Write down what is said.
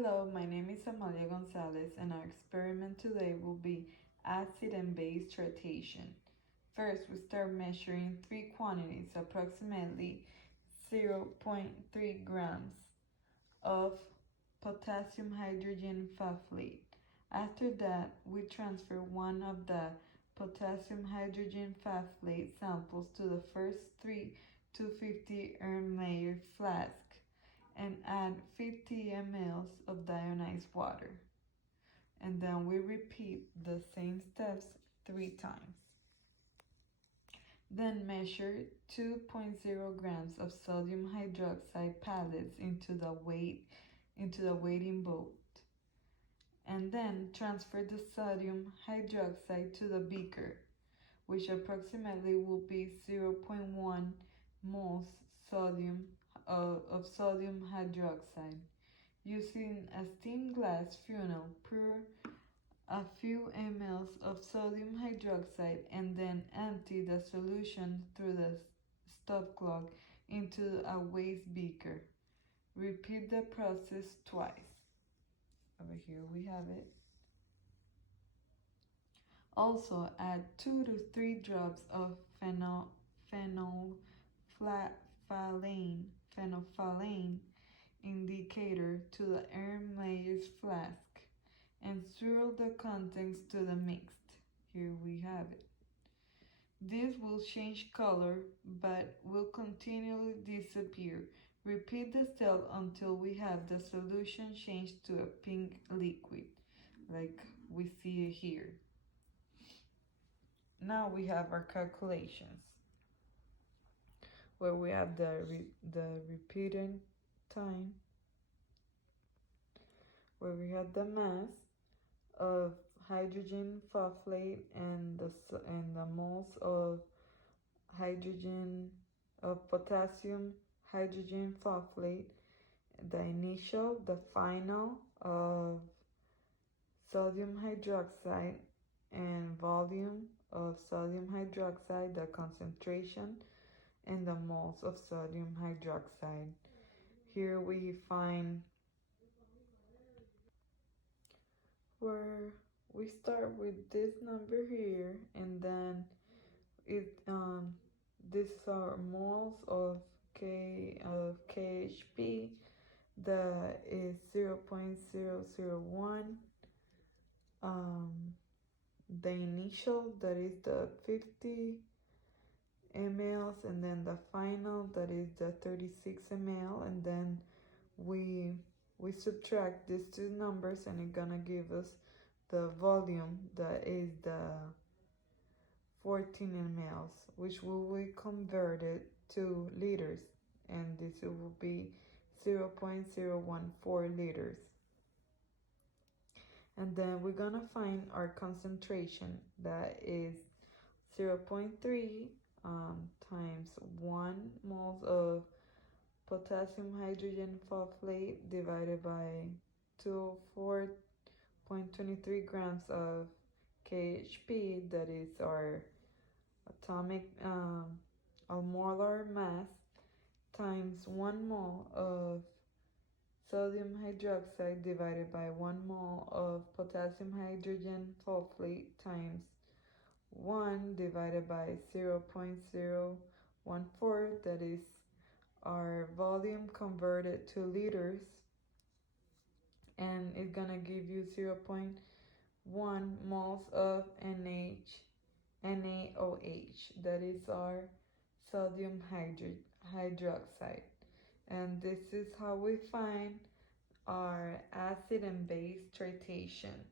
Hello, my name is Amalia Gonzalez, and our experiment today will be acid and base tritration. First, we start measuring three quantities, approximately 0.3 grams of potassium hydrogen phosphate. After that, we transfer one of the potassium hydrogen phosphate samples to the first three 250 layer flask and add 50 ml of deionized water. And then we repeat the same steps 3 times. Then measure 2.0 grams of sodium hydroxide pellets into the weighing boat. And then transfer the sodium hydroxide to the beaker, which approximately will be 0.1 moles of sodium hydroxide. Using a stained glass funnel, pour a few mLs of sodium hydroxide and then empty the solution through the stopcock into a waste beaker. Repeat the process twice. Over here we have it. Also add 2 to 3 drops of phenolphthalein indicator to the layers flask and swirl the contents to the mixed. Here we have it. This will change color but will continually disappear. Repeat the step until we have the solution changed to a pink liquid, like we see it here. Now we have our calculations, where we have the repeating time, where we have the mass of hydrogen phosphate and the moles of potassium hydrogen phosphate, the initial, the final of sodium hydroxide, and volume of sodium hydroxide, the concentration, and the moles of sodium hydroxide. Here we find where we start with this number here, and then these are moles of KHP. That is 0.001. The initial, that is the 50 mLs, and then the final, that is the 36 ml, and then we subtract these two numbers and it's gonna give us the volume, that is the 14 mLs, which will be converted to liters, and this will be 0.014 liters. And then we're gonna find our concentration, that is 0.3 times 1 moles of potassium hydrogen phosphate divided by 204.23 grams of KHP, that is our atomic molar mass, times 1 mole of sodium hydroxide divided by 1 mole of potassium hydrogen phosphate times 1 divided by 0.014, that is our volume converted to liters, and it's gonna give you 0.1 moles of NaOH, that is our sodium hydroxide. And this is how we find our acid and base tritration.